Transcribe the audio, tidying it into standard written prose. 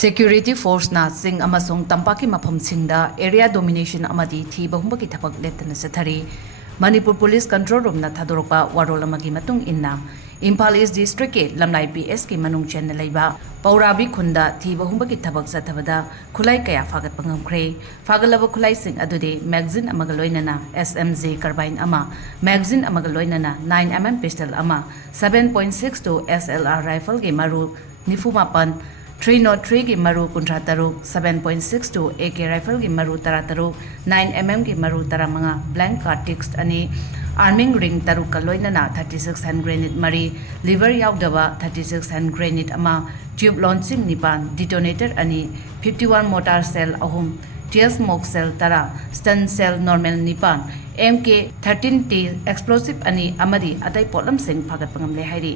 Security Force na sing amasong tampaki maphamsingda area domination amadi Thiba Humbagi Thabak leptana sathari Manipur Police Control Room na thadorokpa warol amagi matung inna Imphal East District ke Lamlai PS ke manung chen na leiba Pourabi Khun Da Thiba Humbagi Thabak Chathabada Khutlai kaya Fagatkhre Fagalaba Khutlai sing adude magazine amagaloinana SMJ carbine ama magazine amagaloinana 9mm pistol ama 7.62 SLR rifle ke maru nifumapan 303 की मरु कुंट्रा तरुक 7.62 AK rifle की मरु तरा तरुक 9mm की मरु तरा मंगा blank cartridges अनि arming ring तरुक का लोइनना 36 हैंड ग्रेनेड मरी लिवर यावदबा 36 हैंड ग्रेनेड अमा ट्यूब लॉन्चिंग निपान डिटोनेटर अनि 51 मोटार सेल अहुम टीएस स्मोक सेल तरा स्टन सेल नॉर्मल निपान MK13T एक्सप्लोसिव अनि अमदी अतै पोलम सिंह फागत पंगम ले हाइरी